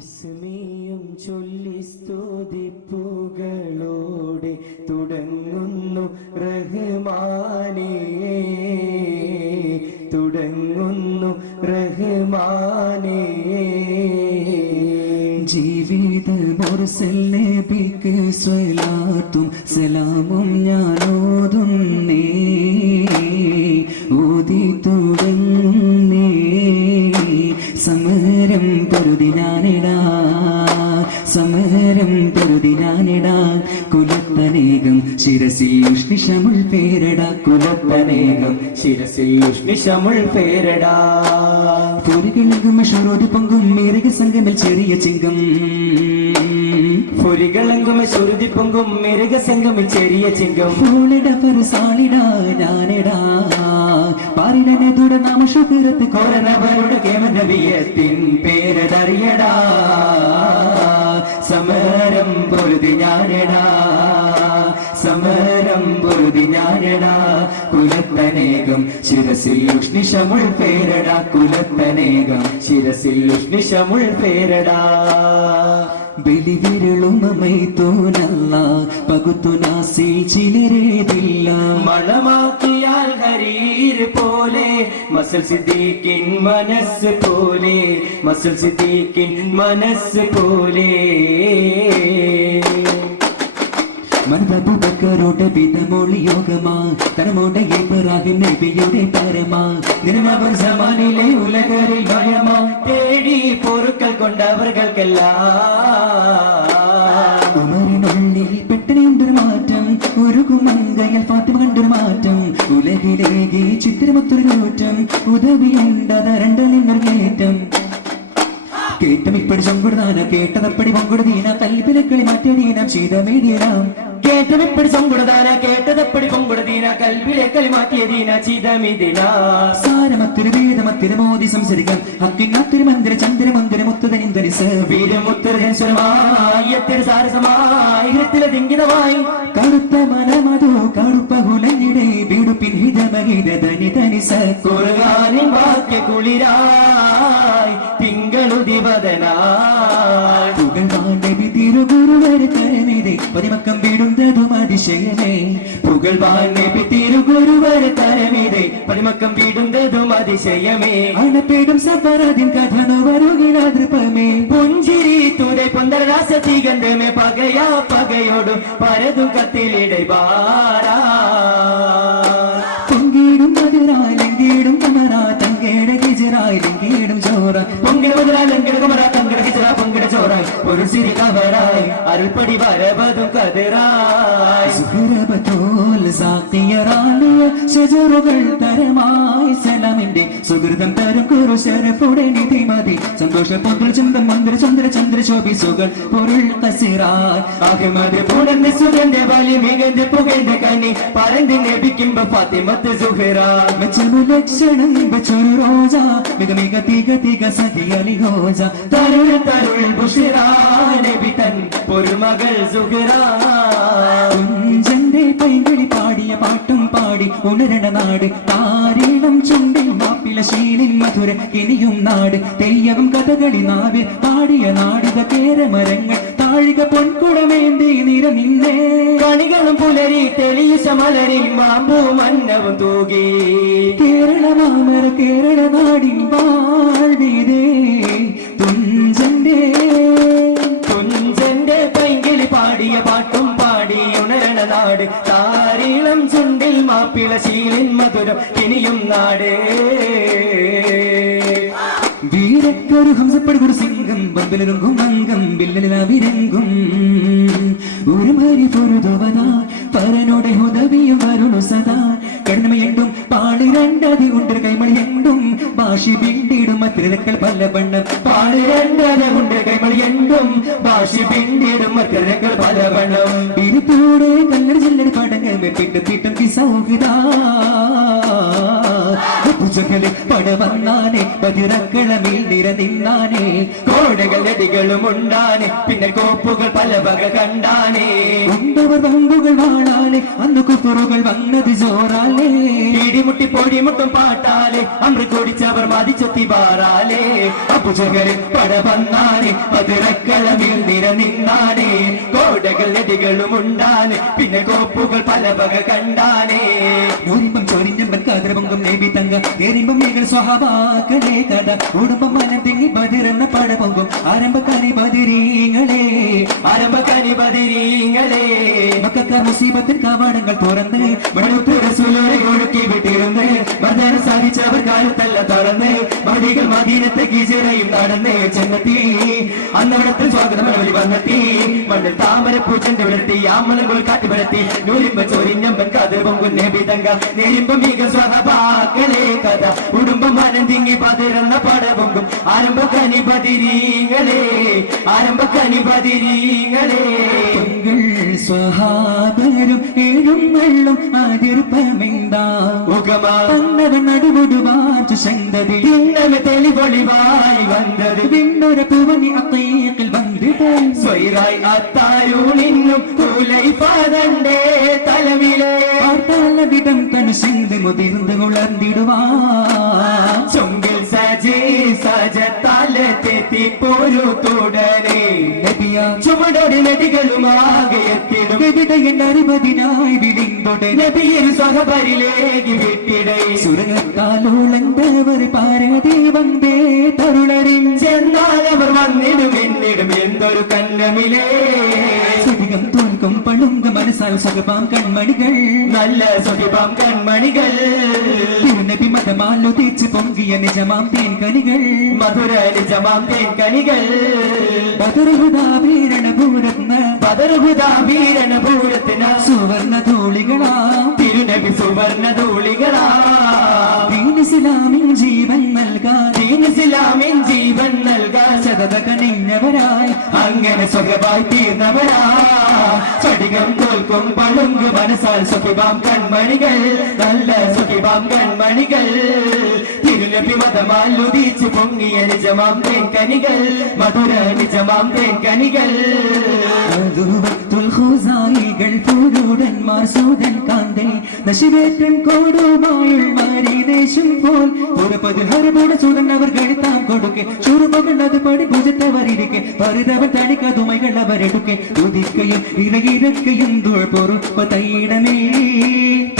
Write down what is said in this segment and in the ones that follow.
ബിസ്മിയും ചൊല്ലി സ്തുതിപ്പുകളോടെ തുടങ്ങുന്നു റഹ്മാനേ, തുടങ്ങുന്നു റഹ്മാനേ. ജീവിത മുർസൽ നബിക്ക് സ്വലാത്തും സലാമും ഞാനോതുന്നേ, ഓതി തുടങ്ങുന്നേ. സമരം പൊരുതി ഞാനിടാ, സമരം പൊരുതി ഞാനിടാ. കുലത്തനേകം ശിരസിൽ ഉഷ്ണിഷമുൾ പേരടാ, കുലത്തനേകം ശിരസിൽ ഉഷ്ണിഷമുൾ പേരടാ. പൊരികളെങ്കും ഷുറോതി പൊങ്കും മേരക സംഗമിൽ ചെറിയ ചിങ്കം, പൊരികളെങ്കും ശ്രുതി പൊങ്കും മേരക സംഗമിൽ ചെറിയ ചിങ്കം. പൂളിട പരുസാളിടാ ഞാനിടാ, പാരിലനെ തുട നാമ ശുക്രത്ത് കോരനവരുടെ കേമനവിയത്തിൻ പേരതറിയടാ. സമരം പൊരുതി ഞാനിടാ, സമരം പൊരുതി ഞാനിടാ. കുലത്തനേകം ശിരസിൽ ഉഷ്ണിഷമുൾ പേരടാ, കുലത്തനേകം ശിരസിൽ ഉഷ്ണിഷമുൾ പേരടാ. ബലിവിരളുമൈത്തോനല്ല പകുത്തു നാസിൽ ചിലരേതില്ല. മണമാക്കിയാൽ ഹരീര് പോലെ മസൽ സിദ്ദീഖിൻ മനസ്സ് പോലെ, മസൽ സിദ്ദീഖിൻ മനസ്സ് പോലെ. മൻബൂബക്കറുടെ വിധമൊളി യോഗമാ, തനമോടെ ഇബ്രാഹിം നബിയുടെ പരമാ. നിരവർ സമാനിലെ ഉലകരിൽ ഭയമാ, തേടി പൊറുക്കൽ കൊണ്ടവർക്കെല്ലാം. ഉമറിനുള്ളിൽ പെട്ടനൊരു മാറ്റം, ഒരു കുമങ്കയൽ ഫാത്തിമ കണ്ടൊരു മാറ്റം. ഉലകിലേക്ക് ചിത്രമൊത്തൊരു കൂറ്റം, ഉദവിയുണ്ടതരണ്ടലിന്നൊരു കയറ്റം. കേട്ടം ഇപ്പടി ചൊങ്കുടുതാന, കേട്ടതപ്പടി പൊങ്കുടുതീന, കൽബിലക്കളി മാറ്റിയതീനം ചെയ്തമേടിയനാം. കേട്ടം ഇപ്പടി ചൊങ്കുടുതാന, കേട്ടതപ്പടി പൊങ്കുടുതീന, കൽബിലക്കളി മാറ്റിയതീന ചെയ്തമിതിന. സാരമത്തിരു വേദമത്തിരു മോദി സംസരിക്കാൻ ഹക്കിനത്തിരു മന്ദിര ചന്ദ്രമന്ദിര മുത്തതനിന്ദനിസ വീരമുത്തരമായി സാരസമായി ഹൃത്തിലതിങ്കിതമായി. കറുത്ത മനമതോ കടുപ്പകുലഞ്ഞിടെ വീടുപ്പിൻ ഹിതമഹിതനിതനിസ കുർആനിൻ വാക്യ കുളിരായി തിങ്കളുദിവദനായി. പുകഴ്വാനബി തിരുഗുരുവർ കരമിതേ പതിമക്കം വീടുന്നതും അതിശയമേ. പുകഴ്വാനബി തിരുഗുരുവർ കരമിതേ പതിമക്കം വീടുന്നതും അതിശയമേ. അണപ്പേടും സഫറദിൻ കഥനു വരുകിടാതൃപമേ. പുഞ്ചിരി തുതൈ പൊന്തരാസതിഗന്ധമേ. പകയാ പകയോടും പരതും കത്തിലിടை ബാരാ. പൊങ്കിടും മധുരാലെങ്കിടും കമറാ, തങ്കേട ഗിജറായിലെങ്കിടും ചോറ. പൊങ്കിട മധുരാലെങ്കിട കമറാ, തങ്കട ഗിജറ പൊങ്കിട ചോറായി. ഒരു സിരി കവറായി അരുൾപ്പടി വരവതും കതിറായി. സുഹൃബത്തോൽ സാക്കിയറാളിയ ശജറുകൾ തരമായി. സലാമിന്റെ സുഹൃതം തരും കുറുശരപ്പുടെ നിധിമതി. സന്തോഷ പൊന്തൽ ചിന്തം മന്ദിര ചന്ദ്ര ചന്ദ്ര ശോഭിസുകൾ പൊരുൾ കസിറായി. അഹമ്മദ് പുണർന്ന് സുഗന്ധ വലി മികந்த പുകഴ്ந்த കനി പറന്ന് ലഭിക്കുമ്പോ ഫാത്തിമത്ത് സുഹറ. മെച്ചമു ലക്ഷണം വെച്ചൊരു റോജ, മിക മിക തിക തിക സഖിയലി ഹോജ. തരുൾ തരുൾ ബുഷിറ നബി തൻ പൊരുമകൾ സുഹറ. കുഞ്ചന്റെ പൈങ്കിളി പാടിയ പാട്ടും പാടി ഉണരണ നാട്. താരീളം ചുണ്ടിൽ മാപ്പിള ശീലിൻ മധുര ഇനിയും നാട്. തെയ്യവും കഥകളി നാവിൽ പാടിയ നാടിക കേരമരങ്ങൾ. താഴിക പൊൻകുടമേന്തി നിര നിന്നേ. കണികളും പുലരി തെളിയിച്ച മലരി മാമ്പൂ മന്നവും തൂകി. കേരള മാമര കേരള നാടിൻ വാഴ്വിതേ തുഞ്ചന്റെ. തുഞ്ചന്റെ പൈങ്കിളി പാടിയ പാട്ടും പാടി ഉണരണ നാട്. താരീളം ചുണ്ടിൽ മാപ്പിള ശീലിൻ മധുരം ഇനിയും നാട്. വീരക്കൊരു ഹംസപ്പെടുകൊരു സിംഗം ബമ്പലൊരുങ്ങും അംഗം ബില്ലലിലാവിരങ്കും. ഒരു മരി പൊരുതുവതാ പരനോടെ ഹുദവിയും വരുണു സദാ. കടമയെണ്ടും പാളി രണ്ടതി ഉണ്ടൊരു കൈമളി എണ്ടും ഭാഷി പിണ്ടിടും മത്തിരക്കൽ പല വണ്ണം. പാളി രണ്ടത ഉണ്ടൊരു കൈമളി എണ്ടും ഭാഷി പിണ്ടിടും മത്തിരക്കൽ പല വണ്ണം. ഇരുത്തൂടെ കല്ലടി ചില്ലടി പടങ്ങ പിട്ടും കിസൗഹിതാ. പൂജ അബുജഹല് പട വന്നാനെ ബദിറക്കളമിൽ നിരനിന്നാനെ കോടകൾ നദികളും ഉണ്ടാനെ പിന്നെ കോപ്പുകൾ പല വക കണ്ടാനെ ഉണ്ടവർ വമ്പുകൾ വാളാലെ അന്ന് കുഫറുകൾ വന്നത് ജോറാലേ ഇടിമുട്ടി പൊടിമുട്ടും പാട്ടാലെ അമ്ര കുടിച്ചവർ മതിച്ചെത്തി പാറാലേ അബുജഹല് പട വന്നാനെ ബദിറക്കളമിൽ നിരനിന്നാനെ കോടകൾ നദികളും ഉണ്ടാനെ പിന്നെ കോപ്പുകൾ പല വക കണ്ടാനെ നൂരിമ്പം ചൊരിഞ്ഞമ്പൻ കാതരപൊങ്കും നേബി തങ്ക നേരിമ്പം ഞങ്ങൾ സ്വഹാബാക്കളെ കഥ കുടുംബം മനം തിങ്ങി ബദിറെന്ന പട പൊങ്കും ആരംഭക്കാരി ബദിരീങ്ങളെ ആരംഭക്കാരി ബദിരീങ്ങളെ മക്കത്ത മുസീബത്തിൻ കവാടങ്ങൾ തുറന്ന് മടൂത്ത് റസൂലുള്ളാഹി ഒഴുക്കി വിട്ടിരുന്ന് മർദ്ദന സാധിച്ചവർ കാലത്തല്ല തളർന്ന് മദീകൾ മദീനത്തെ ഹിജ്റയും നടന്ന് ചെന്നെത്തി അന്നവിടത്തിൽ സ്വാഗതം മലവലി വന്നെത്തി മണ്ണിൽ താമര പൂച്ചന്റെ വിടർത്തി ആമലങ്ങൾ കാട്ടിവിടത്തി നൂലിമ്പ ചോരിഞ്ഞമ്പൻ കാതരപൊങ്കും നേബി തങ്ക നേരിമ്പം മിക സ്വഹബാക്കളെ കഥ കുടുംബം മനം തിങ്ങി പതിരുന്ന പടവൊങ്കും ആരംഭക്കനി ബദിരീങ്ങളെ ആരംഭക്കനി ബദിരീങ്ങളെ സ്വഹാബരും ഏഴും വെള്ളം അതിർപ്പമെന്താ പന്നവൻ നടുവൊടുവാറ്റു ശന്തതി പിന്നവ തെളിവൊളിവായി വന്നത് പിന്നൊരു പൂവനി അത്തീക്കിൽ വന്നിട്ട് സ്വൈറായി അത്തായൂണിന്നും തൂലൈഫാദന്റെ തലവിലെ വിധം തനു സിന്ധു മുതിർന്ന് ഉളർന്നിടുവാ ചൊങ്കിൽ സജി സജത്താലെത്തി പോരു തുടരെ ചുമടോട് നദികളുമാകെ എത്തിടും എവിടെയെന്ന് അറിവതിനായി വിളിന്തൊടെ നബിയിൽ സഹപരിലേക്ക് വിട്ടിടേ സുരകാലോളന്തവർ പാരതി വന്നേ തരുളരിൽ ചെന്നാൽ അവർ വന്നിടും എന്നിടും എന്തൊരു കന്നമിലേ സുഖം തോൽക്കും പളുങ്ക മനസ്സാൽ സുഖപാം കൺമണികൾ നല്ല സുഖപാം കൺമണികൾ നബി മതമാലു തീച്ച് പൊങ്കിയ നിജമാം തേൻ കനികൾ മധുര നിജമാം തേൻ കനികൾ ബദർഹുദാബീരണപൂരത്തിന് സുവർണ ധൂളികളാ തിരുനബി സുവർണ ധൂളികളാ ദീനിസ്ലാമിൻ ജീവൻ നൽകാൻ ദീനിസ്ലാമിൻ ജീവൻ നൽകാൻ സദത കനിഞ്ഞവരായി അങ്ങനെ സുഖമായി തീർന്നവരാ ചടികം തോൽക്കും പളുങ്ക് മനസ്സാൽ സുഖിപാം കൺമണികൾ നല്ല സുഖിപാം കൺമണികൾ തിരുനബി മതമാലുദീച്ച് പൊങ്ങിയ നിജമാം തേൻ കനികൾ മധുര നിജമാം തേൻ കനികൾ പൂരുടന്മാർ സൂതൻ കാന്തൽ നശിവേറ്റൻ കോടുമായുൾമാരി ദേശം പോൽ പുറപ്പതിൽ ഹരപൂട സൂതൻ അവർ കഴിത്താൻ കൊടുക്കെ ചുറുമകൾ അത് പടി ഭുജത്തവരിക്കെ പരിതവൻ തടിക്കതുമൈകൾ അവരെടുക്കെ തുതിക്കയും ഇരയിരക്കയും തുൾ പൊറുപ്പതയിടമേ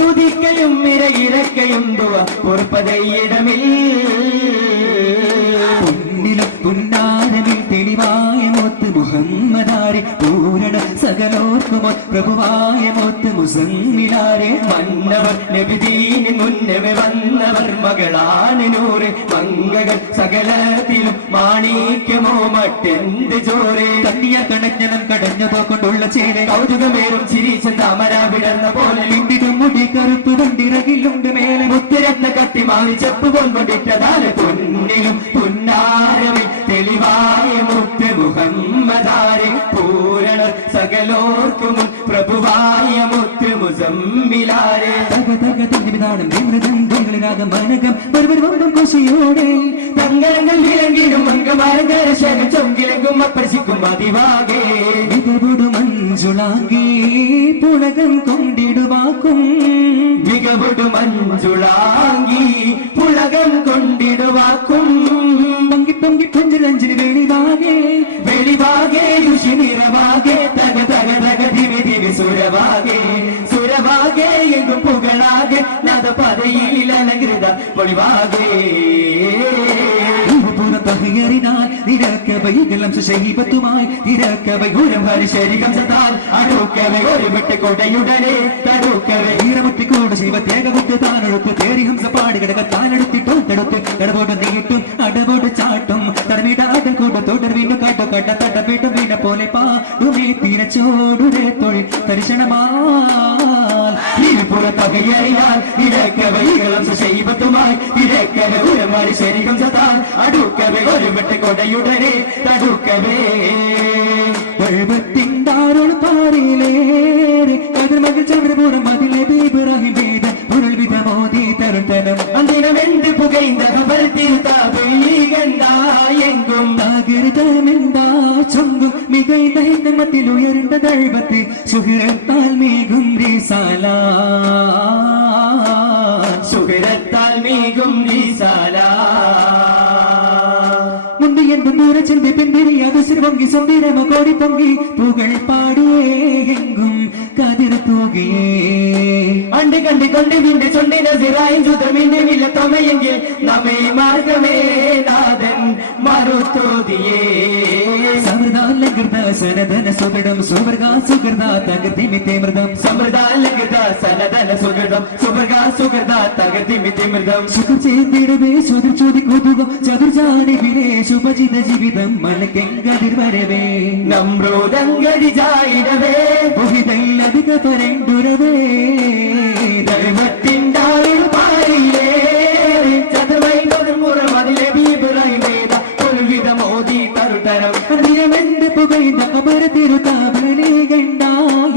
തുതിക്കയും ഇരയിരക്കയും തുവ പൊറുപ്പതയിടമിൽ പുന്നാരമിൽ തെളിവായ മോത്ത് മുഹമ്മദാരെ പൂരണ സകലോർക്കുമോ പ്രഭുവായ മോത്ത് മുസമ്മിലാരെ മന്നവർ നബിദീനിൻ മുന്നവെ വന്നവർ മകളാണ് നൂറ് മംഗകൾ സകലത്തിലും മാണിക്യമോ മറ്റെന്ത് ചോറ് കണ്ണിയ കണജ്ഞനം കടഞ്ഞതോ കൊണ്ടുള്ള ചേരെ കൗതുകമേറും ചിരി ചെന്താമര വിടർന്ന പോലെ ലിണ്ടിടും മുടി കറുത്തു കൊണ്ടിറകിലുണ്ട് മേലെ മുത്തിരത്ന കത്തി മാറി ചെപ്പ് കൊണ്ടിട്ടതാല് പൊന്നിലും പുന്നാരമിൽ തെളിവായ മുത്ത് മുഹമ്മദാരെ പൂരണ സകലോർക്കും പ്രഭുവായ മുത്ത് മുസമ്മിലാരെ മനകം ഖുഷിയോടെ തങ്ങളങ്ങൾ വിളങ്ങിടും അംഗമാരങ്കര ചൊങ്കിലെങ്കും അപ്പർശിക്കും അതിവാകെ മികവുടു മഞ്ജുളാകി പുളകം കൊണ്ടിടുവാക്കും മികവുടു മഞ്ജുളാങ്കി പുളകം കൊണ്ടിടുവാക്കും പൊങ്കി പൊങ്കി പുഞ്ചിരഞ്ചിന് വെളിവാകെ വെളിവാകെ ഋഷി നിറവാകെ തക തക തക ധിവി ധിവി സുരവാകെ സുരവാകെ എങ്കും പുകളാകെ നദ പതയിൽ അലങ്കൃത ഒളിവാകെ നിരക്കവൈകലം സുശൈപത്തുമായി നിരക്കവൈകുരം ഹരിശരികം സത്താൽ അടുക്കവൈ ഒരു വിട്ട് കൊടയുടനെ തടുക്കവൈ ഈറമുട്ടിക്കൂട് ശൈവത്യേകമുട്ട് താനൊഴുക്ക് തേറി ഹംസ പാടുകിടക താനെടുത്തിട്ടോ തടുത്ത് തടവോട് നീട്ടും അടവോട് ചാട്ടും തടമിട ആടൽ കൂടെ തുടർ വീണ്ടും കാട്ടോ കട്ട തട്ട വീട്ടും വീണ പോലെ പാടുമേ തിരച്ചോടുടെ തൊഴിൽ തരിശണമാൽ പുറത്തകയാൽ നിരക്കവൈകലം സുശൈപത്തുമായി നിരക്കവൈകുരം ഹരിശരികം സത്താൽ അടുക്കവൈ ഒരു വിട്ട് കൊടയുടനെ തടുക്കവേ പഴുവത്തിണ്ടാരോട് പാറിയിലേറെ കതിർമകൾ ചന്ദ്രപുരം അതിലെ ബീബ്രാഹിം വേദ പുരൾ വിധമോദി തരുത്തനം അന്തിനമെന്ത് புகைந்த கபர் தீர்த்த வெள்ளி கண்டா எங்கும் தாகிருதமெண்டா சொங்கும் மிகைந்த மத்தியில் உயர்ந்த தழ்வத்து சுகிரத்தால் மீகும் ரிசாலா சுகிரத்தால் மீகும் ரிசாலா முந்தி என்று தூர சென்று பின்னிறியாது சிறுவங்கி சொந்திரம கோடி பொங்கி புகழ் பாடியே எங்கும் கதிர் தூகியே அண்டு கண்டு கொண்டு நின்று சொன்ன சிராயின் சுதமின்று வில்ல தொமையெங்கில் நம்மை மார்க்கமே நாதன் மறுத்தோதியே சமிர்தால் லகிர்தா சனதன சுகடம் சுவர்கா சுகர்தா தகதி மிதேமிர்தம் சமிர்தால் லகிர்தா சனதன சுகடம் சுவர்கா சுகர்தா தகதி மிதேமிர்தம் சுகம் ചേർത്തിടവേ സുതിർ ചോദി കൊതുകം ചതുർജാനി വിരേ ശുഭജിത ജീവിതം മലക്കെങ്കതിർ വരവേ നമ്രോദങ്കടി ജായിടവേ പുഹിതല്ലധിക പരണ്ടുരവേ ദൈവത്തിൻ്റാളിൽ പാരിലേ ചതുർവൈ മുറം അതിലെ ബീബിറായി വേദ ഒരുവിധ മോദി തരുതരം നിരമെന്ത് പുകൈന്ത കബർ തിരുത്താവലേ കണ്ടാ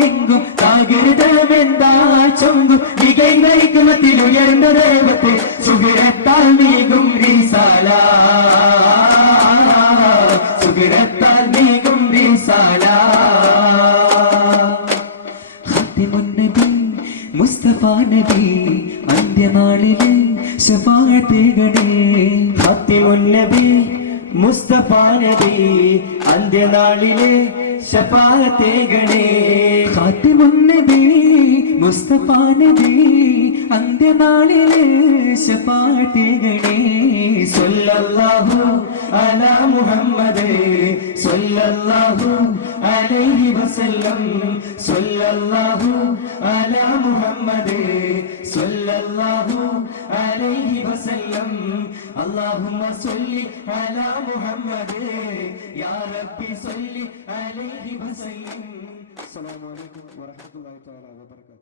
എങ്കും താകരുതമെന്താ ചൊങ്കും വികൈകരിക്കുമത്തിൽ ഉയർന്ന ദൈവത്തെ സുഗിരത്താൽ നീകും റിസാല സുഗിരത്താൽ നീകും റിസാല ഖാതിമുൻ നബി മുസ്തഫ നബി അന്ത്യനാളിലെ ശഫാഅത്തേകണേ ഖാതിമുൻ നബി മുസ്തഫ നബി അന്ത്യനാളിലെ ശഫാഅത്തേകണേ ഖാതിമുൻ നബി മുസ്തഫ നബി അന്ത്യനാളിലെ ശഫാഅത്തേകണേ സല്ലല്ലാഹു അലാ മുഹമ്മദ് സല്ലല്ലാഹു അലൈഹി വസല്ലം സല്ലല്ലാഹു അലാ മുഹമ്മദ് സല്ലല്ലാഹു അലൈഹി വസല്ലം اللهم صل على محمد يا ربي صل عليه وسلم. السلام عليكم ورحمة الله تعالى وبركاته.